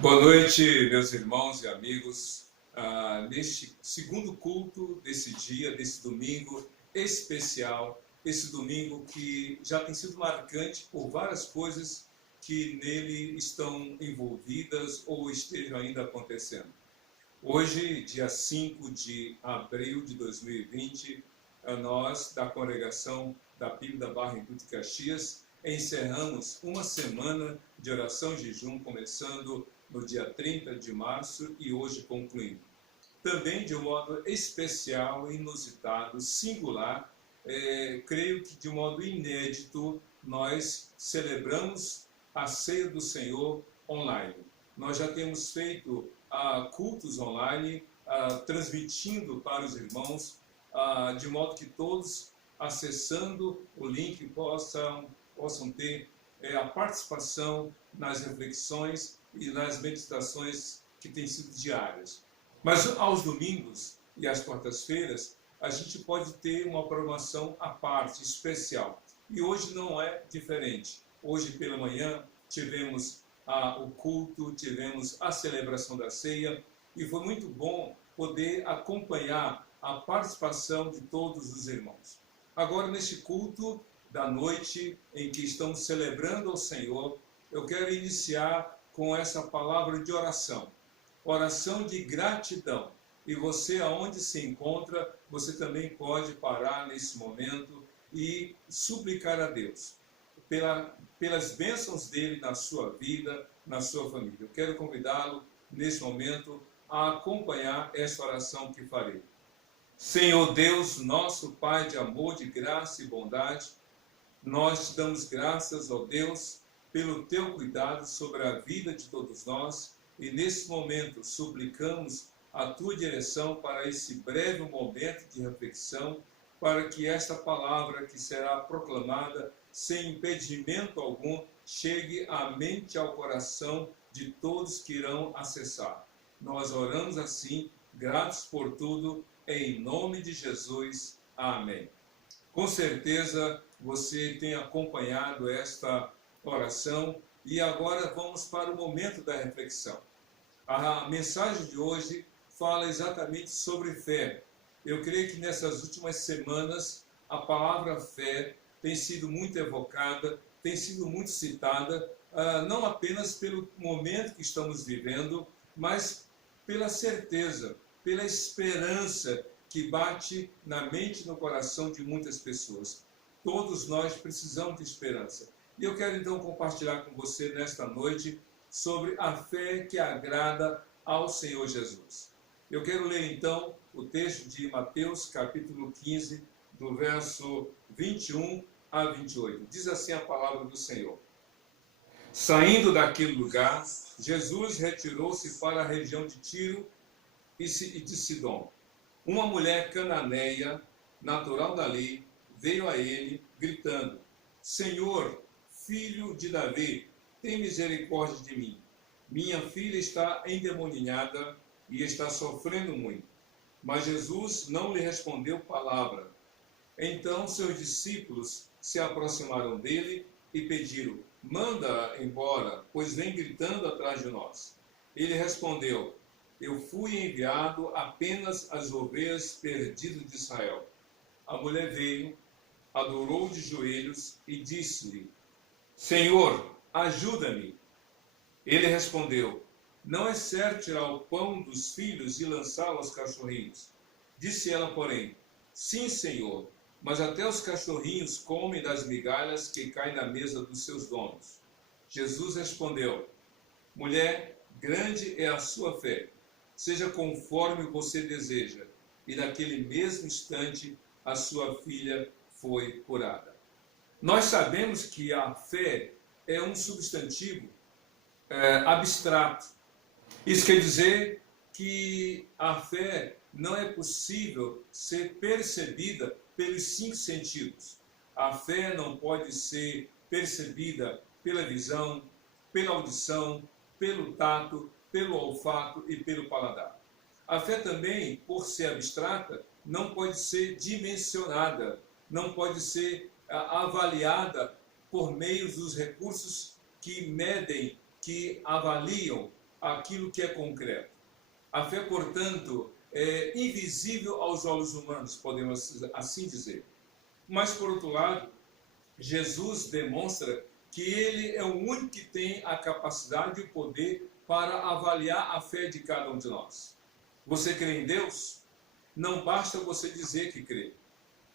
Boa noite, meus irmãos e amigos. Neste segundo culto desse dia, desse domingo especial, esse domingo que já tem sido marcante por várias coisas que nele estão envolvidas ou estejam ainda acontecendo. Hoje, dia 5 de abril de 2020, nós, da congregação da PIB da Barra em Duque de Caxias, encerramos uma semana de oração e jejum, começando no dia 30 de março e hoje concluindo. Também de um modo especial, inusitado, singular, creio que de um modo inédito, nós celebramos a ceia do Senhor online. Nós já temos feito cultos online, transmitindo para os irmãos, de modo que todos, acessando o link, possam ter a participação nas reflexões e nas meditações que têm sido diárias. Mas aos domingos e às quartas-feiras, a gente pode ter uma programação à parte, especial. E hoje não é diferente. Hoje pela manhã tivemos o culto, tivemos a celebração da ceia, e foi muito bom poder acompanhar a participação de todos os irmãos. Agora, neste culto da noite, em que estamos celebrando ao Senhor, eu quero iniciar com essa palavra de oração. Oração de gratidão. E você, aonde se encontra, você também pode parar nesse momento e suplicar a Deus pelas bênçãos dele na sua vida, na sua família. Eu quero convidá-lo, nesse momento, a acompanhar essa oração que farei. Senhor Deus, nosso Pai de amor, de graça e bondade, nós te damos graças, ó Deus, pelo teu cuidado sobre a vida de todos nós, e nesse momento suplicamos a tua direção para esse breve momento de reflexão, para que esta palavra que será proclamada sem impedimento algum chegue à mente e ao coração de todos que irão acessar. Nós oramos assim, gratos por tudo, em nome de Jesus. Amém. Com certeza você tem acompanhado esta oração e agora vamos para o momento da reflexão. A mensagem de hoje fala exatamente sobre fé. Eu creio que nessas últimas semanas a palavra fé tem sido muito evocada, tem sido muito citada, não apenas pelo momento que estamos vivendo, mas pela certeza, pela esperança que bate na mente e no coração de muitas pessoas. Todos nós precisamos de esperança. E eu quero então compartilhar com você nesta noite sobre a fé que agrada ao Senhor Jesus. Eu quero ler então o texto de Mateus, capítulo 15, do verso 21 a 28. Diz assim a palavra do Senhor. Saindo daquele lugar, Jesus retirou-se para a região de Tiro e de Sidom. Uma mulher cananeia, natural dali, veio a ele, gritando: Senhor, filho de Davi, tem misericórdia de mim. Minha filha está endemoninhada e está sofrendo muito. Mas Jesus não lhe respondeu palavra. Então seus discípulos se aproximaram dele e pediram: manda-a embora, pois vem gritando atrás de nós. Ele respondeu: eu fui enviado apenas às ovelhas perdidas de Israel. A mulher veio, adorou de joelhos e disse-lhe: Senhor, ajuda-me. Ele respondeu: não é certo tirar o pão dos filhos e lançá-lo aos cachorrinhos. Disse ela, porém: sim, Senhor, mas até os cachorrinhos comem das migalhas que caem na mesa dos seus donos. Jesus respondeu: mulher, grande é a sua fé. Seja conforme você deseja. E naquele mesmo instante a sua filha foi curada. Nós sabemos que a fé é um substantivo abstrato. Isso quer dizer que a fé não é possível ser percebida pelos 5 sentidos. A fé não pode ser percebida pela visão, pela audição, pelo tato, pelo olfato e pelo paladar. A fé também, por ser abstrata, não pode ser dimensionada, não pode ser avaliada por meio dos recursos que medem, que avaliam àquilo que é concreto. A fé, portanto, é invisível aos olhos humanos, podemos assim dizer. Mas, por outro lado, Jesus demonstra que ele é o único que tem a capacidade e o poder para avaliar a fé de cada um de nós. Você crê em Deus? Não basta você dizer que crê.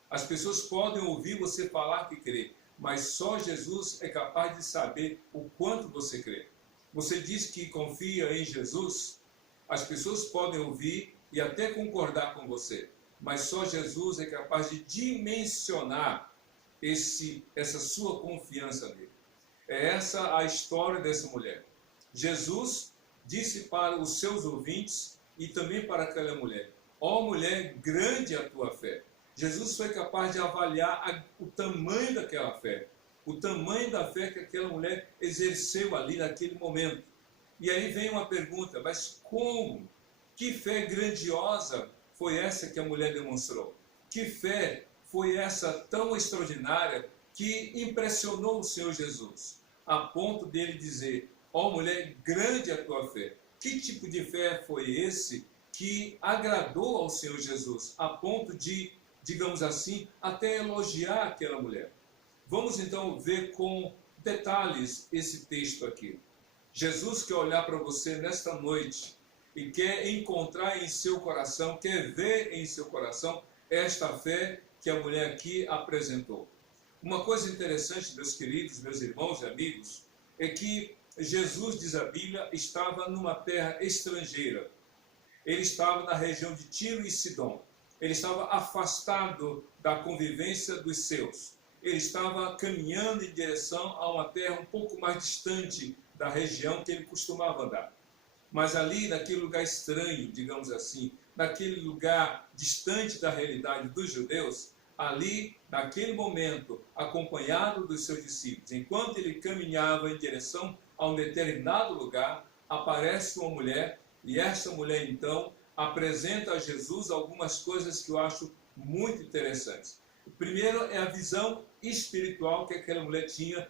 As pessoas podem ouvir você falar que crê, mas só Jesus é capaz de saber o quanto você crê. Você diz que confia em Jesus, as pessoas podem ouvir e até concordar com você, mas só Jesus é capaz de dimensionar essa sua confiança nele. É essa a história dessa mulher. Jesus disse para os seus ouvintes e também para aquela mulher: ó mulher, grande é a tua fé. Jesus foi capaz de avaliar o tamanho daquela fé, o tamanho da fé que aquela mulher exerceu ali naquele momento. E aí vem uma pergunta: mas como? Que fé grandiosa foi essa que a mulher demonstrou? Que fé foi essa tão extraordinária que impressionou o Senhor Jesus, a ponto dele dizer: ó mulher, grande é a tua fé. Que tipo de fé foi esse que agradou ao Senhor Jesus, a ponto de, digamos assim, até elogiar aquela mulher? Vamos então ver com detalhes esse texto aqui. Jesus quer olhar para você nesta noite e quer encontrar em seu coração, quer ver em seu coração esta fé que a mulher aqui apresentou. Uma coisa interessante, meus queridos, meus irmãos e amigos, é que Jesus, diz a Bíblia, estava numa terra estrangeira. Ele estava na região de Tiro e Sidom. Ele estava afastado da convivência dos seus. Ele estava caminhando em direção a uma terra um pouco mais distante da região que ele costumava andar. Mas ali, naquele lugar estranho, digamos assim, naquele lugar distante da realidade dos judeus, ali, naquele momento, acompanhado dos seus discípulos, enquanto ele caminhava em direção a um determinado lugar, aparece uma mulher, e esta mulher, então, apresenta a Jesus algumas coisas que eu acho muito interessantes. O primeiro é a visão espiritual que aquela mulher tinha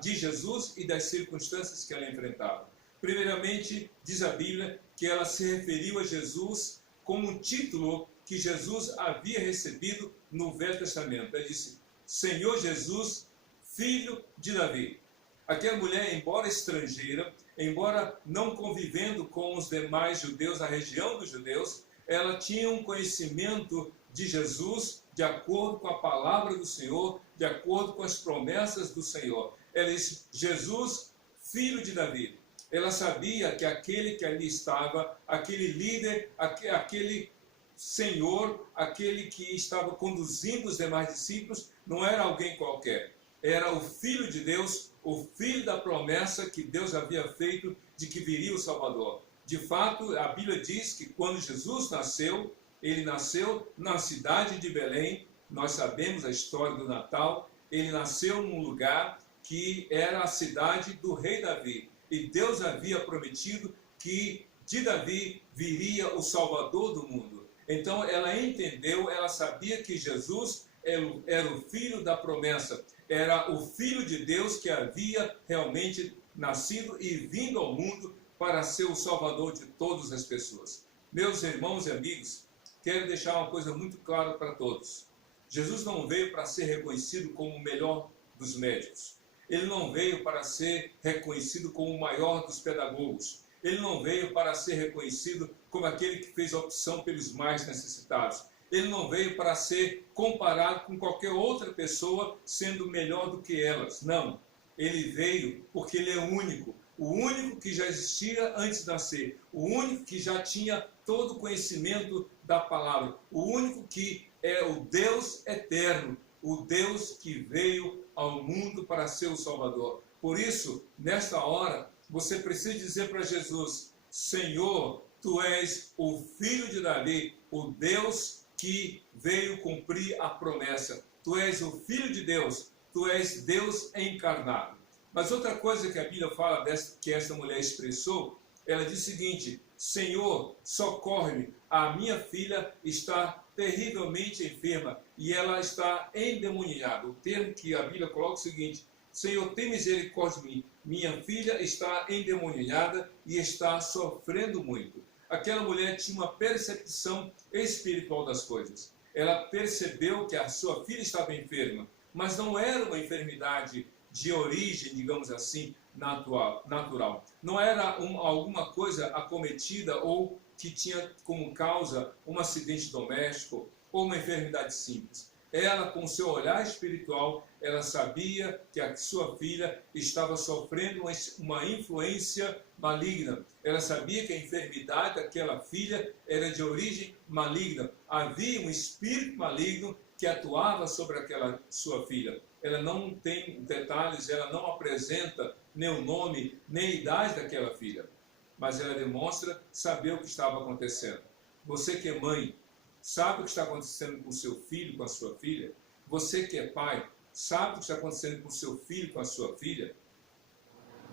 de Jesus e das circunstâncias que ela enfrentava. Primeiramente, diz a Bíblia que ela se referiu a Jesus como um título que Jesus havia recebido no Velho Testamento. Ela disse: Senhor Jesus, filho de Davi. Aquela mulher, embora estrangeira, embora não convivendo com os demais judeus na região dos judeus, ela tinha um conhecimento de Jesus de acordo com a palavra do Senhor, de acordo com as promessas do Senhor. Ela disse: Jesus, filho de Davi. Ela sabia que aquele que ali estava, aquele líder, aquele Senhor, aquele que estava conduzindo os demais discípulos, não era alguém qualquer. Era o Filho de Deus, o Filho da promessa que Deus havia feito de que viria o Salvador. De fato, a Bíblia diz que quando Jesus nasceu, ele nasceu na cidade de Belém. Nós sabemos a história do Natal. Ele nasceu num lugar que era a cidade do rei Davi. E Deus havia prometido que de Davi viria o Salvador do mundo. Então ela entendeu, ela sabia que Jesus era o filho da promessa, era o Filho de Deus que havia realmente nascido e vindo ao mundo para ser o Salvador de todas as pessoas. Meus irmãos e amigos, quero deixar uma coisa muito clara para todos. Jesus não veio para ser reconhecido como o melhor dos médicos. Ele não veio para ser reconhecido como o maior dos pedagogos. Ele não veio para ser reconhecido como aquele que fez a opção pelos mais necessitados. Ele não veio para ser comparado com qualquer outra pessoa sendo melhor do que elas. Não. Ele veio porque ele é o único que já existia antes de nascer, o único que já tinha todo o conhecimento da palavra, o único que é o Deus eterno, o Deus que veio ao mundo para ser o Salvador. Por isso, nesta hora, você precisa dizer para Jesus: Senhor, Tu és o Filho de Davi, o Deus que veio cumprir a promessa. Tu és o Filho de Deus, Tu és Deus encarnado. Mas outra coisa que a Bíblia fala que esta mulher expressou, ela diz o seguinte: Senhor, socorre-me, a minha filha está terrivelmente enferma e ela está endemoniada. O termo que a Bíblia coloca é o seguinte: Senhor, tem misericórdia de mim, minha filha está endemoniada e está sofrendo muito. Aquela mulher tinha uma percepção espiritual das coisas. Ela percebeu que a sua filha estava enferma, mas não era uma enfermidade de origem, digamos assim, natural. Não era alguma coisa acometida ou que tinha como causa um acidente doméstico ou uma enfermidade simples. Ela, com seu olhar espiritual, ela sabia que a sua filha estava sofrendo uma influência maligna. Ela sabia que a enfermidade daquela filha era de origem maligna. Havia um espírito maligno que atuava sobre aquela sua filha. Ela não tem detalhes, ela não apresenta nem o nome, nem a idade daquela filha. Mas ela demonstra saber o que estava acontecendo. Você que é mãe, sabe o que está acontecendo com o seu filho, com a sua filha? Você que é pai, sabe o que está acontecendo com o seu filho, com a sua filha?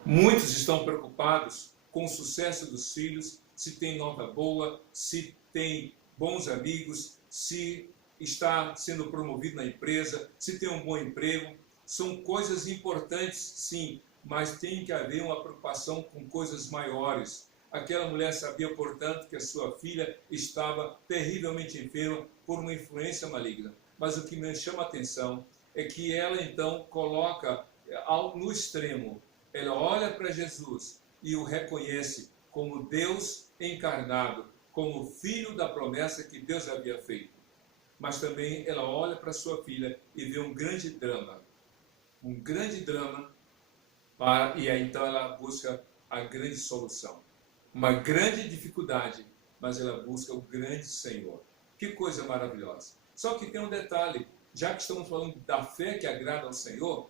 Muitos estão preocupados com o sucesso dos filhos, se tem nota boa, se tem bons amigos, se está sendo promovido na empresa, se tem um bom emprego. São coisas importantes, sim, mas tem que haver uma preocupação com coisas maiores. Aquela mulher sabia, portanto, que a sua filha estava terrivelmente enferma por uma influência maligna. Mas o que me chama a atenção é que ela então coloca no extremo, ela olha para Jesus e o reconhece como Deus encarnado, como filho da promessa que Deus havia feito. Mas também ela olha para sua filha e vê um grande drama. E aí então ela busca a grande solução. Uma grande dificuldade, mas ela busca o grande Senhor. Que coisa maravilhosa. Só que tem um detalhe, já que estamos falando da fé que agrada ao Senhor,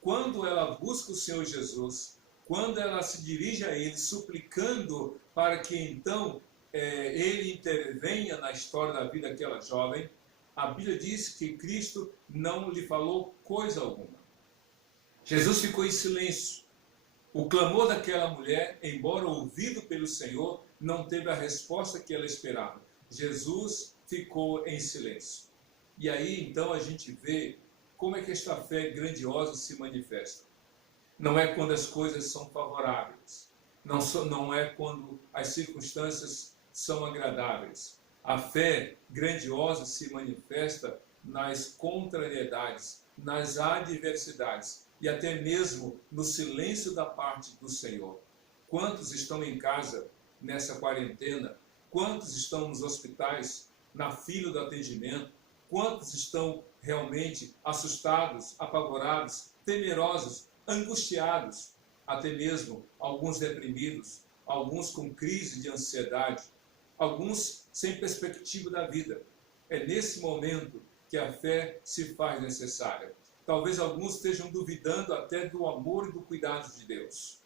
quando ela busca o Senhor Jesus, quando ela se dirige a Ele, suplicando para que então Ele intervenha na história da vida daquela jovem, a Bíblia diz que Cristo não lhe falou coisa alguma. Jesus ficou em silêncio. O clamor daquela mulher, embora ouvido pelo Senhor, não teve a resposta que ela esperava. Jesus ficou em silêncio. E aí, então, a gente vê como é que esta fé grandiosa se manifesta. Não é quando as coisas são favoráveis. Não é quando as circunstâncias são agradáveis. A fé grandiosa se manifesta nas contrariedades, nas adversidades e até mesmo no silêncio da parte do Senhor. Quantos estão em casa nessa quarentena? Quantos estão nos hospitais, na fila do atendimento? Quantos estão realmente assustados, apavorados, temerosos, angustiados? Até mesmo alguns deprimidos, alguns com crise de ansiedade, alguns sem perspectiva da vida. É nesse momento que a fé se faz necessária. Talvez alguns estejam duvidando até do amor e do cuidado de Deus.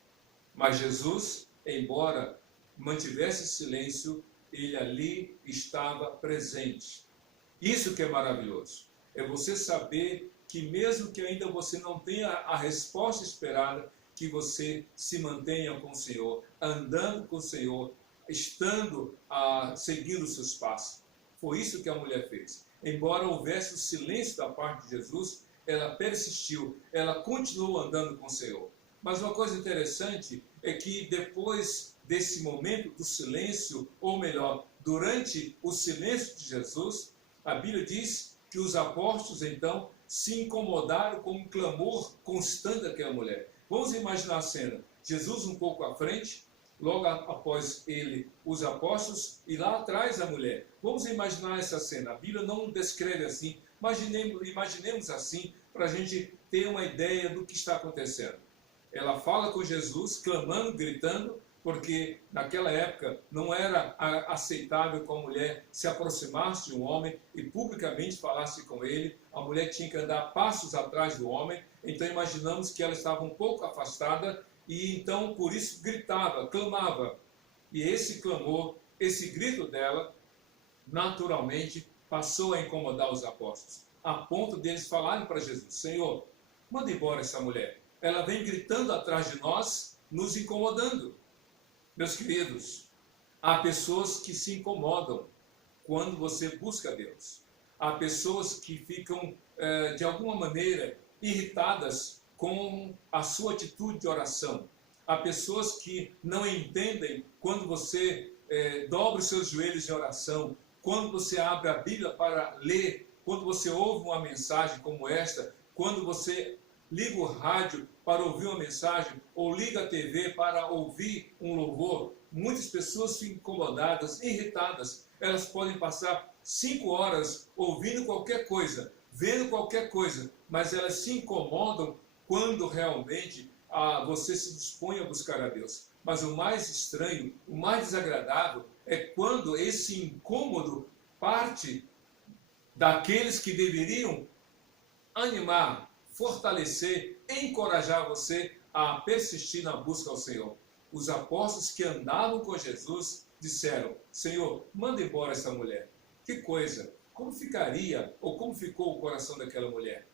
Mas Jesus, embora mantivesse silêncio, ele ali estava presente. Isso que é maravilhoso. É você saber que mesmo que ainda você não tenha a resposta esperada, que você se mantenha com o Senhor, andando com o Senhor, estando, seguindo os seus passos. Foi isso que a mulher fez. Embora houvesse o silêncio da parte de Jesus, ela persistiu, ela continuou andando com o Senhor. Mas uma coisa interessante é que depois desse momento do silêncio, ou melhor, durante o silêncio de Jesus, a Bíblia diz que os apóstolos então se incomodaram com um clamor constante daquela mulher. Vamos imaginar a cena. Jesus um pouco à frente, logo após ele, os apóstolos, e lá atrás a mulher. Vamos imaginar essa cena. A Bíblia não descreve assim. Imaginemos assim, para a gente ter uma ideia do que está acontecendo. Ela fala com Jesus, clamando, gritando, porque naquela época não era aceitável que a mulher se aproximasse de um homem e publicamente falasse com ele. A mulher tinha que andar passos atrás do homem. Então imaginamos que ela estava um pouco afastada e então por isso gritava, clamava. E esse clamor, esse grito dela, naturalmente passou a incomodar os apóstolos, a ponto deles falarem para Jesus: Senhor, manda embora essa mulher. Ela vem gritando atrás de nós, nos incomodando. Meus queridos, há pessoas que se incomodam quando você busca Deus. Há pessoas que ficam, de alguma maneira, irritadas com a sua atitude de oração. Há pessoas que não entendem quando você dobra os seus joelhos em oração, quando você abre a Bíblia para ler, quando você ouve uma mensagem como esta, quando você liga o rádio para ouvir uma mensagem, ou liga a TV para ouvir um louvor. Muitas pessoas ficam incomodadas, irritadas. Elas podem passar 5 horas ouvindo qualquer coisa, vendo qualquer coisa, mas elas se incomodam quando realmente você se dispõe a buscar a Deus. Mas o mais estranho, o mais desagradável, é quando esse incômodo parte daqueles que deveriam animar, fortalecer, encorajar você a persistir na busca ao Senhor. Os apóstolos que andavam com Jesus disseram: Senhor, manda embora essa mulher. Que coisa! Como ficaria, ou como ficou o coração daquela mulher?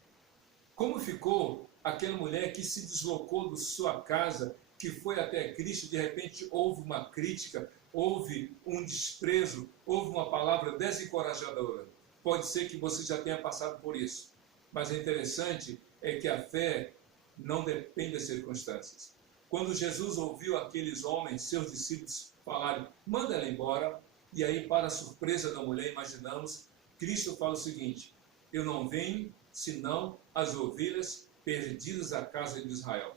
Como ficou aquela mulher que se deslocou de sua casa, que foi até Cristo, de repente houve uma crítica, houve um desprezo, houve uma palavra desencorajadora? Pode ser que você já tenha passado por isso, mas é interessante é que a fé não depende das circunstâncias. Quando Jesus ouviu aqueles homens, seus discípulos, falarem: manda ela embora, e aí, para a surpresa da mulher, imaginamos, Cristo fala o seguinte: eu não venho senão as ovelhas perdidas da casa de Israel.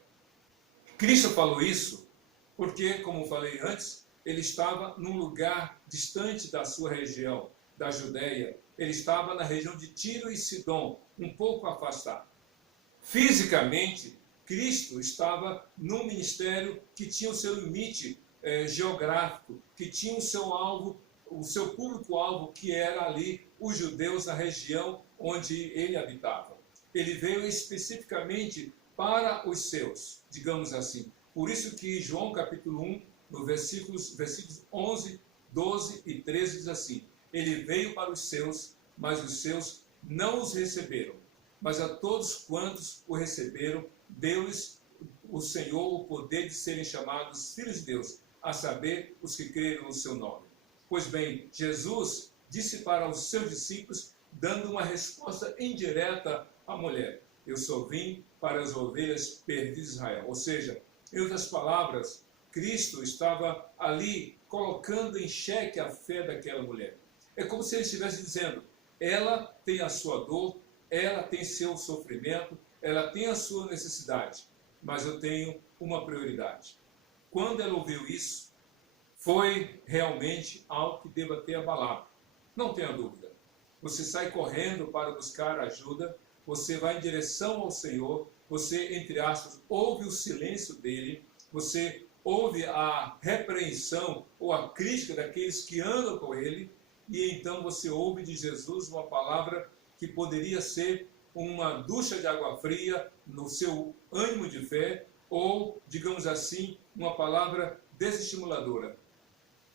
Cristo falou isso porque, como falei antes, ele estava num lugar distante da sua região, da Judéia. Ele estava na região de Tiro e Sidom, um pouco afastado. Fisicamente, Cristo estava num ministério que tinha o seu limite geográfico, que tinha o seu alvo, o seu público-alvo, que era ali os judeus na região onde ele habitava. Ele veio especificamente para os seus, digamos assim. Por isso que João capítulo 1, no versículos 11, 12 e 13 diz assim: ele veio para os seus, mas os seus não os receberam. Mas a todos quantos o receberam, deu-lhes o Senhor o poder de serem chamados filhos de Deus, a saber, os que creram no seu nome. Pois bem, Jesus disse para os seus discípulos, dando uma resposta indireta à mulher: eu só vim para as ovelhas perdidas de Israel. Ou seja, em outras palavras, Cristo estava ali colocando em xeque a fé daquela mulher. É como se ele estivesse dizendo: ela tem a sua dor, ela tem seu sofrimento, ela tem a sua necessidade, mas eu tenho uma prioridade. Quando ela ouviu isso, foi realmente algo que deva ter abalado. Não tenha dúvida. Você sai correndo para buscar ajuda, você vai em direção ao Senhor, você, entre aspas, ouve o silêncio dele, você ouve a repreensão ou a crítica daqueles que andam com ele, e então você ouve de Jesus uma palavra que poderia ser uma ducha de água fria no seu ânimo de fé, ou, digamos assim, uma palavra desestimuladora.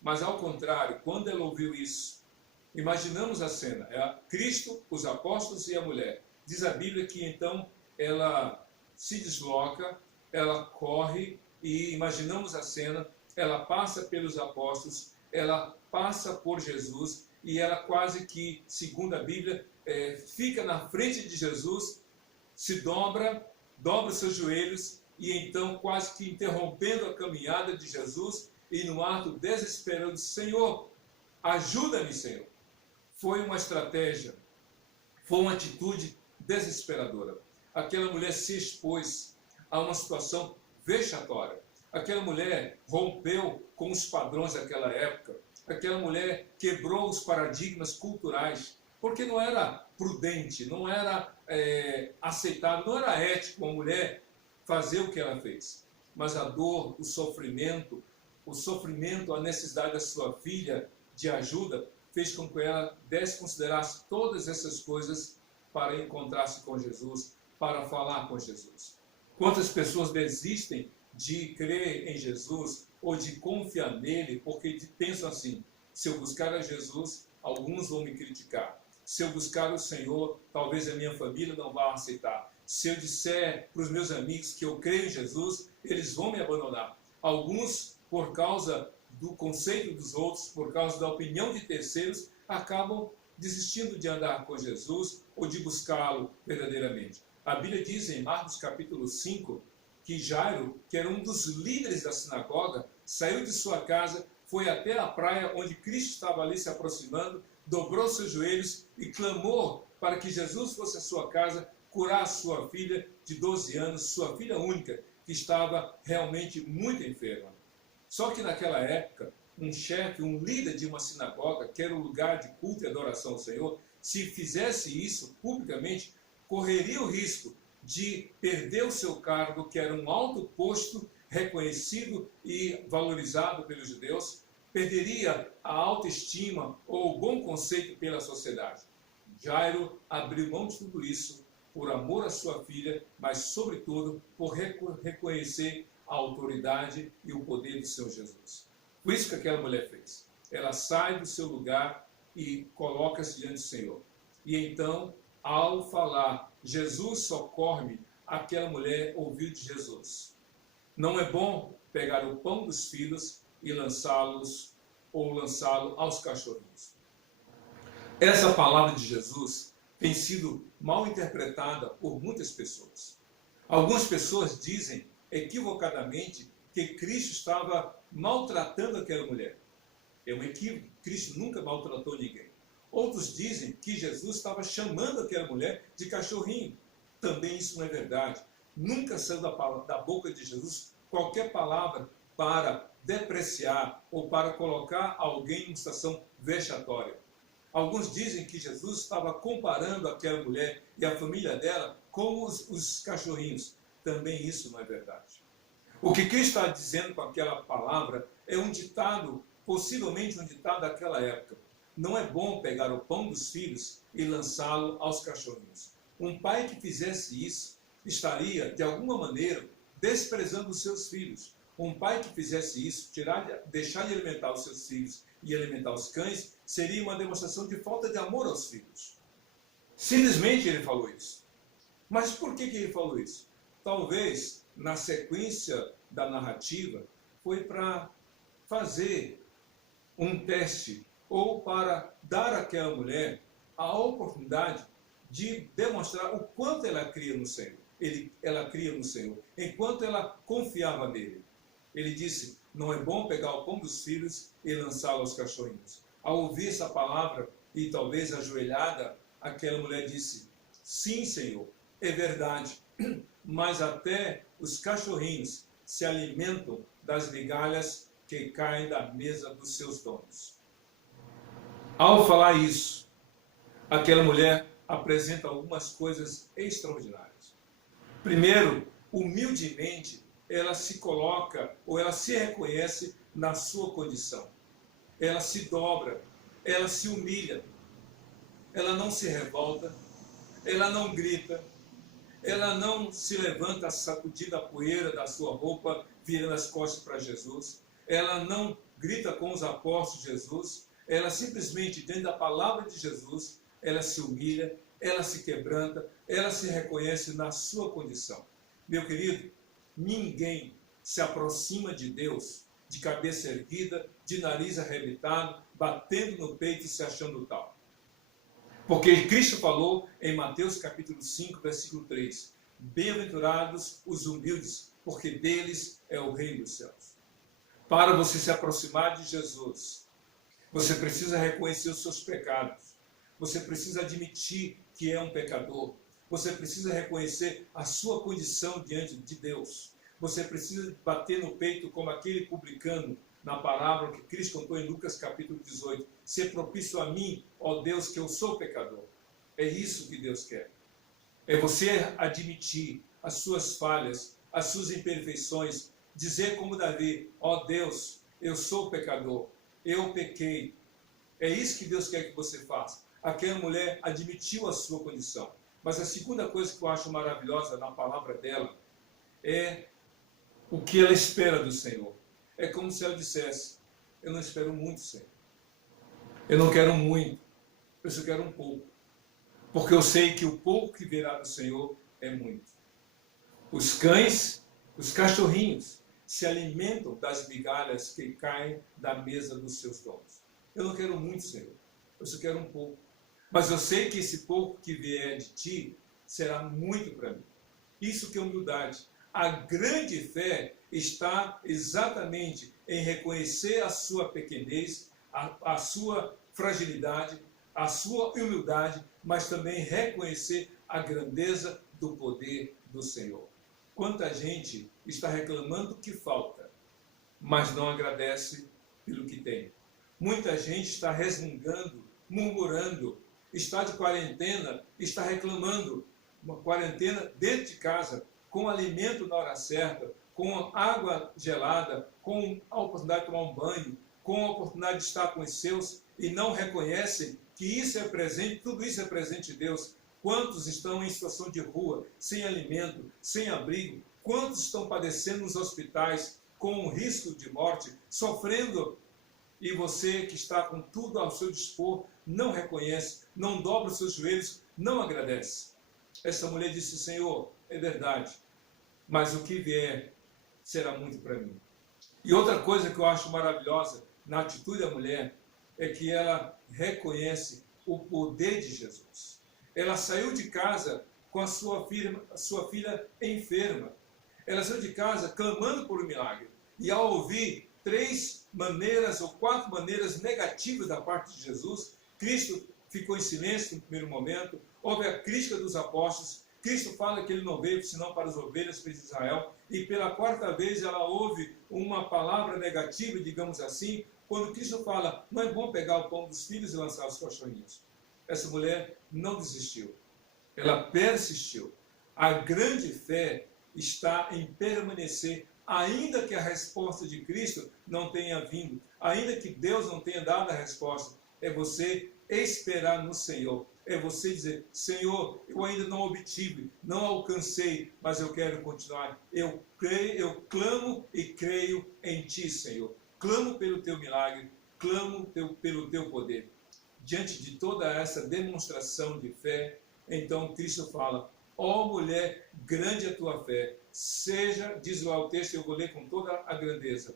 Mas ao contrário, quando ela ouviu isso, imaginamos a cena, é Cristo, os apóstolos e a mulher. Diz a Bíblia que então ela se desloca, ela corre, e imaginamos a cena, ela passa pelos apóstolos, ela passa por Jesus, e ela quase que, segundo a Bíblia, fica na frente de Jesus, se dobra os seus joelhos, e então quase que interrompendo a caminhada de Jesus, e no ato desesperado, Senhor, ajuda-me, Senhor. Foi uma estratégia, foi uma atitude desesperadora. Aquela mulher se expôs a uma situação vexatória. Aquela mulher rompeu com os padrões daquela época. Aquela mulher quebrou os paradigmas culturais, porque não era prudente, não era aceitável, não era ético uma mulher fazer o que ela fez. Mas a dor, o sofrimento, a necessidade da sua filha de ajuda, fez com que ela desconsiderasse todas essas coisas para encontrar-se com Jesus, para falar com Jesus. Quantas pessoas desistem de crer em Jesus ou de confiar nele porque pensam assim: se eu buscar a Jesus, alguns vão me criticar. Se eu buscar o Senhor, talvez a minha família não vá aceitar. Se eu disser para os meus amigos que eu creio em Jesus, eles vão me abandonar. Alguns, por causa do conceito dos outros, por causa da opinião de terceiros, acabam desistindo de andar com Jesus ou de buscá-lo verdadeiramente. A Bíblia diz em Marcos capítulo 5 que Jairo, que era um dos líderes da sinagoga, saiu de sua casa, foi até a praia onde Cristo estava ali se aproximando, dobrou seus joelhos e clamou para que Jesus fosse à sua casa curar a sua filha de 12 anos, sua filha única, que estava realmente muito enferma. Só que naquela época, um chefe, um líder de uma sinagoga, que era o lugar de culto e adoração ao Senhor, se fizesse isso publicamente, correria o risco de perder o seu cargo, que era um alto posto, reconhecido e valorizado pelos judeus, perderia a autoestima ou o bom conceito pela sociedade. Jairo abriu mão de tudo isso por amor à sua filha, mas sobretudo por reconhecer a autoridade e o poder do Senhor Jesus. Por isso que aquela mulher fez. Ela sai do seu lugar e coloca-se diante do Senhor. E então, ao falar, Jesus socorre-me, aquela mulher ouviu de Jesus: não é bom pegar o pão dos filhos e lançá-lo aos cachorrinhos. Essa palavra de Jesus tem sido mal interpretada por muitas pessoas. Algumas pessoas dizem equivocadamente que Cristo estava maltratando aquela mulher. É um equívoco. Cristo nunca maltratou ninguém. Outros dizem que Jesus estava chamando aquela mulher de cachorrinho. Também isso não é verdade. Nunca saiu da boca de Jesus qualquer palavra para depreciar ou para colocar alguém em situação vexatória. Alguns dizem que Jesus estava comparando aquela mulher e a família dela com os cachorrinhos. Também isso não é verdade. O que Cristo está dizendo com aquela palavra é um ditado, possivelmente um ditado daquela época. Não é bom pegar o pão dos filhos e lançá-lo aos cachorrinhos. Um pai que fizesse isso estaria, de alguma maneira, desprezando os seus filhos. Um pai que fizesse isso, deixar de alimentar os seus filhos e alimentar os cães, seria uma demonstração de falta de amor aos filhos. Simplesmente ele falou isso. Mas por que ele falou isso? Talvez, na sequência da narrativa, foi para fazer um teste ou para dar àquela mulher a oportunidade de demonstrar o quanto ela cria no Senhor. Ela cria no Senhor, enquanto ela confiava nele. Ele disse: não é bom pegar o pão dos filhos e lançá-lo aos cachorrinhos. Ao ouvir essa palavra, e talvez ajoelhada, aquela mulher disse: sim, Senhor, é verdade, mas até os cachorrinhos se alimentam das migalhas que caem da mesa dos seus donos. Ao falar isso, aquela mulher apresenta algumas coisas extraordinárias. Primeiro, humildemente, ela se coloca ou ela se reconhece na sua condição. Ela se dobra, ela se humilha, ela não se revolta, ela não grita, ela não se levanta sacudindo a poeira da sua roupa, virando as costas para Jesus, ela não grita com os apóstolos de Jesus, ela simplesmente, dentro da palavra de Jesus, ela se humilha, ela se quebranta, ela se reconhece na sua condição. Meu querido, ninguém se aproxima de Deus de cabeça erguida, de nariz arrebitado, batendo no peito e se achando tal. Porque Cristo falou em Mateus capítulo 5, versículo 3, bem-aventurados os humildes, porque deles é o reino dos céus. Para você se aproximar de Jesus, você precisa reconhecer os seus pecados, você precisa admitir que é um pecador, você precisa reconhecer a sua condição diante de Deus, você precisa bater no peito como aquele publicano na parábola que Cristo contou em Lucas capítulo 18, ser propício a mim, ó Deus, que eu sou pecador. É isso que Deus quer. É você admitir as suas falhas, as suas imperfeições, dizer como Davi, ó Deus, eu sou pecador, eu pequei. É isso que Deus quer que você faça. Aquela mulher admitiu a sua condição. Mas a segunda coisa que eu acho maravilhosa na palavra dela é o que ela espera do Senhor. É como se ela dissesse: eu não espero muito, Senhor. Eu não quero muito, eu só quero um pouco. Porque eu sei que o pouco que virá do Senhor é muito. Os cães, os cachorrinhos, se alimentam das migalhas que caem da mesa dos seus donos. Eu não quero muito, Senhor, eu só quero um pouco. Mas eu sei que esse pouco que vier de ti será muito para mim. Isso que é humildade. A grande fé está exatamente em reconhecer a sua pequenez, a sua fragilidade, a sua humildade, mas também reconhecer a grandeza do poder do Senhor. Quanta gente está reclamando do que falta, mas não agradece pelo que tem. Muita gente está resmungando, murmurando, está de quarentena, está reclamando. Uma quarentena dentro de casa, com alimento na hora certa, com água gelada, com a oportunidade de tomar um banho, com a oportunidade de estar com os seus, e não reconhecem que isso é presente, tudo isso é presente de Deus. Quantos estão em situação de rua, sem alimento, sem abrigo? Quantos estão padecendo nos hospitais, com risco de morte, sofrendo? E você que está com tudo ao seu dispor, não reconhece, não dobra os seus joelhos, não agradece. Essa mulher disse: Senhor, é verdade, mas o que vier será muito para mim. E outra coisa que eu acho maravilhosa na atitude da mulher é que ela reconhece o poder de Jesus. Ela saiu de casa com a sua filha enferma. Ela saiu de casa clamando por um milagre. E ao ouvir 3 maneiras ou 4 maneiras negativas da parte de Jesus, Cristo ficou em silêncio no primeiro momento. Houve a crítica dos apóstolos. Cristo fala que ele não veio senão para as ovelhas de Israel. E pela 4ª vez ela ouve uma palavra negativa, digamos assim, quando Cristo fala: não é bom pegar o pão dos filhos e lançar os cachorrinhos. Essa mulher não desistiu. Ela persistiu. A grande fé está em permanecer, ainda que a resposta de Cristo não tenha vindo, ainda que Deus não tenha dado a resposta. É você esperar no Senhor. É você dizer: Senhor, eu ainda não obtive, não alcancei, mas eu quero continuar. Eu creio, eu clamo e creio em Ti, Senhor. Clamo pelo Teu milagre, clamo pelo Teu poder. Diante de toda essa demonstração de fé, então Cristo fala: ó mulher, grande a tua fé, seja, diz lá o texto, eu vou ler com toda a grandeza: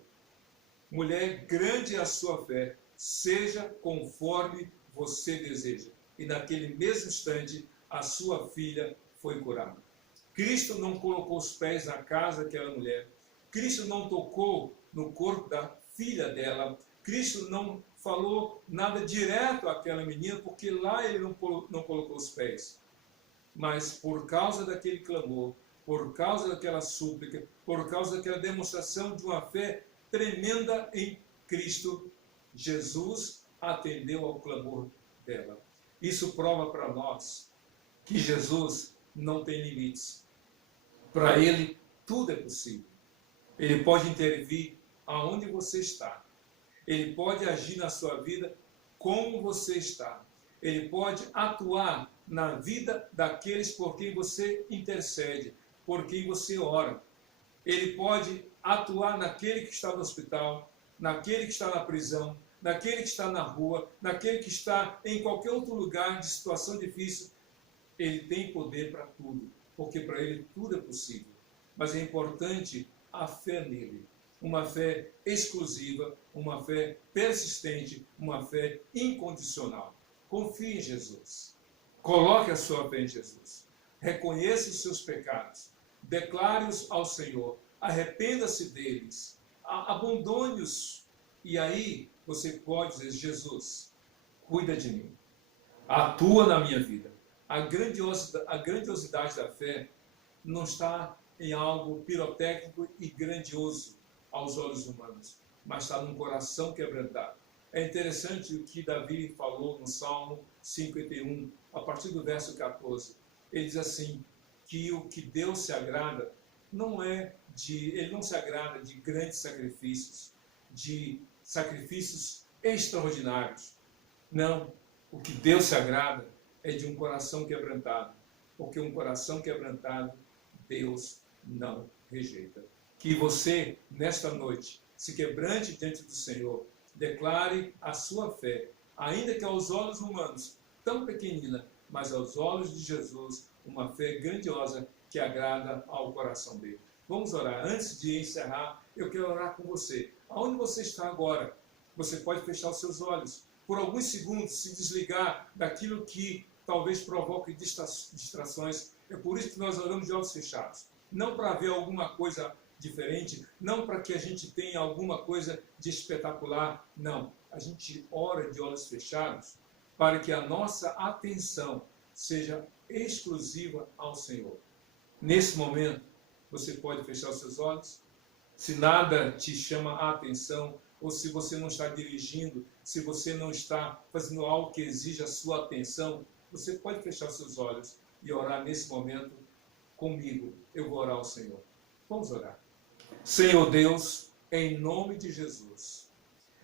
mulher, grande é a sua fé, seja conforme você deseja. E naquele mesmo instante, a sua filha foi curada. Cristo não colocou os pés na casa daquela mulher. Cristo não tocou no corpo da filha dela. Cristo não falou nada direto àquela menina, porque lá ele não colocou os pés. Mas por causa daquele clamor, por causa daquela súplica, por causa daquela demonstração de uma fé tremenda em Cristo, Jesus atendeu ao clamor dela. Isso prova para nós que Jesus não tem limites. Para Ele, tudo é possível. Ele pode intervir aonde você está. Ele pode agir na sua vida como você está. Ele pode atuar na vida daqueles por quem você intercede, por quem você ora. Ele pode atuar naquele que está no hospital, naquele que está na prisão, naquele que está na rua, naquele que está em qualquer outro lugar de situação difícil. Ele tem poder para tudo, porque para ele tudo é possível. Mas é importante a fé nele, uma fé exclusiva, uma fé persistente, uma fé incondicional. Confie em Jesus, coloque a sua fé em Jesus, reconheça os seus pecados, declare-os ao Senhor, arrependa-se deles, abandone-os, e aí você pode dizer: Jesus, cuida de mim, atua na minha vida. A grandiosidade da fé não está em algo pirotécnico e grandioso aos olhos humanos, mas está num coração quebrantado. É interessante o que Davi falou no Salmo 51, a partir do verso 14. Ele diz assim, que o que Deus se agrada ele não se agrada de grandes sacrifícios, de sacrifícios extraordinários. Não, o que Deus se agrada é de um coração quebrantado, porque um coração quebrantado Deus não rejeita. Que você, nesta noite, se quebrante diante do Senhor, declare a sua fé, ainda que aos olhos humanos, tão pequenina, mas aos olhos de Jesus, uma fé grandiosa que agrada ao coração dele. Vamos orar. Antes de encerrar, eu quero orar com você. Aonde você está agora? Você pode fechar os seus olhos, por alguns segundos, se desligar daquilo que talvez provoque distrações. É por isso que nós oramos de olhos fechados. Não para ver alguma coisa diferente, não para que a gente tenha alguma coisa de espetacular, não. A gente ora de olhos fechados para que a nossa atenção seja exclusiva ao Senhor. Nesse momento, você pode fechar os seus olhos. Se nada te chama a atenção, ou se você não está dirigindo, se você não está fazendo algo que exija a sua atenção, você pode fechar os seus olhos e orar nesse momento comigo. Eu vou orar ao Senhor. Vamos orar. Senhor Deus, em nome de Jesus,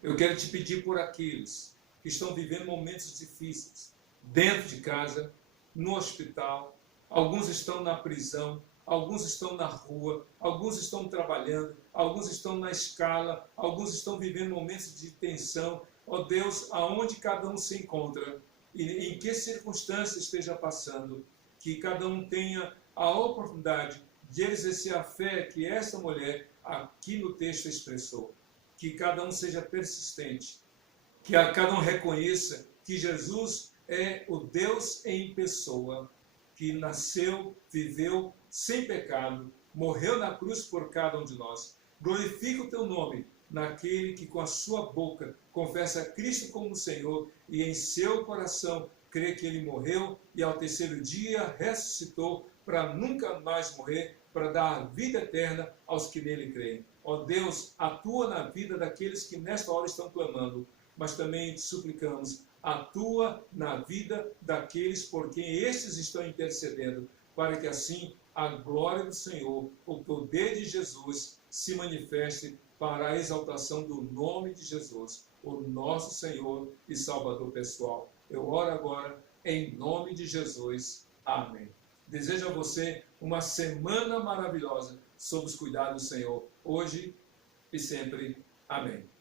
eu quero te pedir por aqueles que estão vivendo momentos difíceis, dentro de casa, no hospital, alguns estão na prisão, alguns estão na rua, alguns estão trabalhando, alguns estão na escala, alguns estão vivendo momentos de tensão. Ó Deus, aonde cada um se encontra e em que circunstância esteja passando, que cada um tenha a oportunidade de exercer a fé que esta mulher aqui no texto expressou. Que cada um seja persistente, que cada um reconheça que Jesus é o Deus em pessoa, que nasceu, viveu sem pecado, morreu na cruz por cada um de nós. Glorifica o teu nome naquele que com a sua boca confessa Cristo como Senhor e em seu coração crê que ele morreu e ao terceiro dia ressuscitou para nunca mais morrer, para dar a vida eterna aos que nele creem. Ó Deus, atua na vida daqueles que nesta hora estão clamando, mas também te suplicamos, atua na vida daqueles por quem estes estão intercedendo, para que assim a glória do Senhor, o poder de Jesus se manifeste para a exaltação do nome de Jesus, o nosso Senhor e Salvador pessoal. Eu oro agora em nome de Jesus. Amém. Desejo a você uma semana maravilhosa sob os cuidados do Senhor, hoje e sempre. Amém.